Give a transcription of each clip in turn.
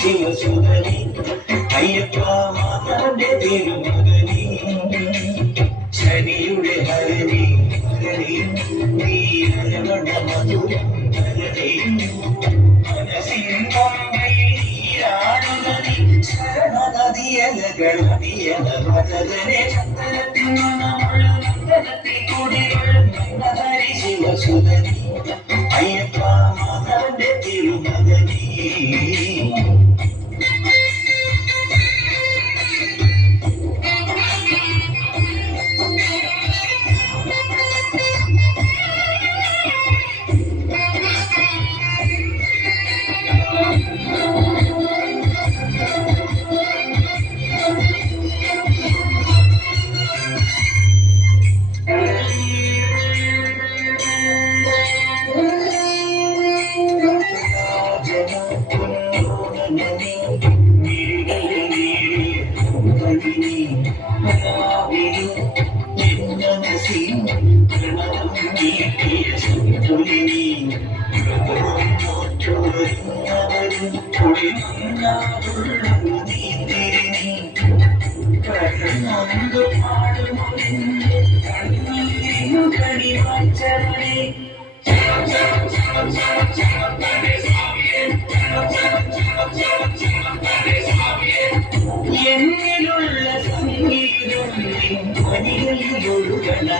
ശിവസുതനി അയ്യപ്പ മാതാന്റെ തിരുമകനി ശനിയുടെ ഹരി ഹരി നീ രമണ മധുരം ഹരി മനസ്സിൻ പമ്പയിലാടുന്നതി ശരണനദിയലകളടിയല ഭരതനെ ചന്ദ്രത്തിൻ മണമുള്ള നന്ദനത്തിൽ കൂടിയുള്ള ഹരി ശിവസുതനി അയ്യപ്പ മാതാന്റെ തിരുമകനി എന്നിലുള്ള സംഗീതം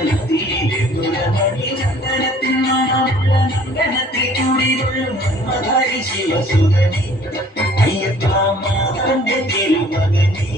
നദിയിലെ പുരമണി നന്ദനത്തിൻ മണമുള്ള നന്ദനത്തിൽ കൂടിയുള്ള മന്മധാരി ശിവസുതനി അയ്യപ്പ മാതാന്റെ തിരുമകനി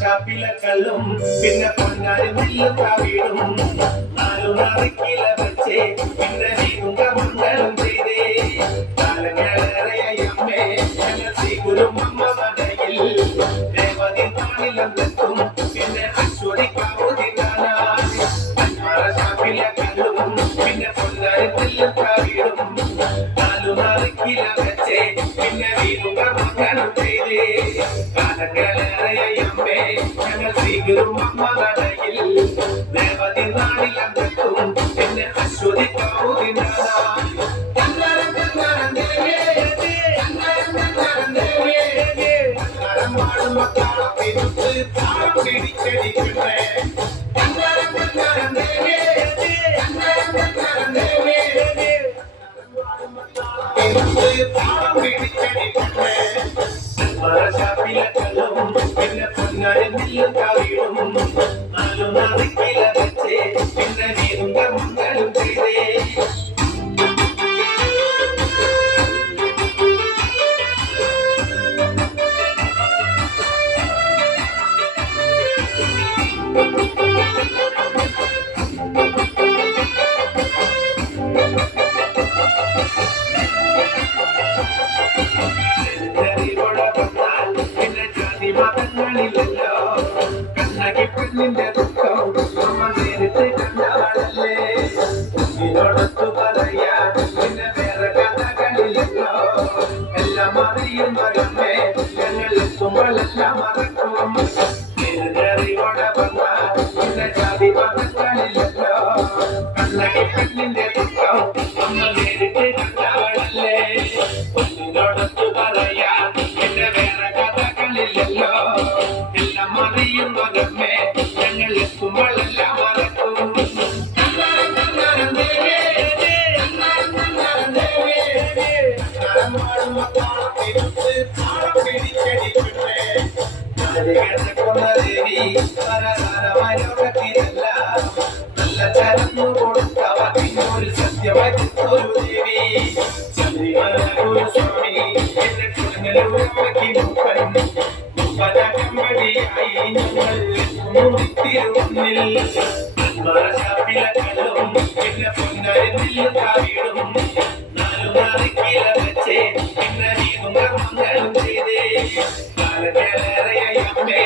ഷാപ്പിലക്കല്ലും പിന്നെ പൊന്നാരി നെല്ലും കാവീടും നാലു നാറിക്കില വെച്ചേ പിന്നെ നീങ്ക മംഗളം ചെയ്തേ കാലങ്ങളേറെയമ്മേ ഗുരുമമ്മ നടയിൽ രേവതി നാളിലെത്തും പിന്നെ അശ്വതിക്കാവുതിനാനാ ഷാപ്പിലക്കല്ലും പിന്നെ പൊന്നാരി നെല്ലും കാവീടും നാലു നാറിക്കില വെച്ചേ പിന്നെ നീങ്ക മംഗളം ചെയ്തേ കാലങ്ങളേറെയമ്മേ ഞങ്ങൾ ശ്രീഗുരുമമ്മ നടയിൽ ദേവതി നാളിലെത്തും പിന്നെ അശ്വതിക്കാവുതിനാനാ പിടിച്ചടിക്കട്ടെ ഷാപ്പിലക്കല്ലും പിന്നെ പൊന്നാരി നെല്ലും കാവീടും നാലു നാറിക്കില വെച്ചേ പിന്നെ നീങ്ക മംഗളം ചെയ്തേ കണ്ണകി പെണ്ണിന്റെ ദുഃഖം അമ്മ നേരിട്ട് കണ്ടവളല്ലേ ഇതിനോടൊത്തു പതിവങ്ങളില്ലല്ലോ കണ്ണകി പെണ്ണിന്റെ ദുഃഖം അമ്മ നേരിട്ട് കണ്ടവളല്ലേ ഒന്നിനോടൊത്തു പറയാ എന്റെ വേറെ കഥകളില്ലല്ലോ എല്ലാം അറിയുന്നതമ്മേ ഞങ്ങൾ എത്തുമ്പോഴെല്ലാം മറക്കും ദേവി പരകാരമായോകത്തിലല്ല നല്ല ചരന്നു കൊടുത്തവ പിന്നൊരു സത്യമായി ഒരു ദേവി ചന്ദ്രികാരൊരു സ്വാമി എന്റെ കുടുങ്ങലൂരമ്മയ്ക്ക് മുപ്പൻ മുപ്പതകമ്പടിയായി ഞങ്ങൾ തിരുവന്നിൽ ാപ്പിലും പിന്നെ പൊന്നരിൽ കാവിടും നാലുമാറിക്കില വെച്ചേ പിന്നെ വീണ്ടും കർമ്മങ്ങളും ചെയ്തേ കാലത്തേറെയമ്മേ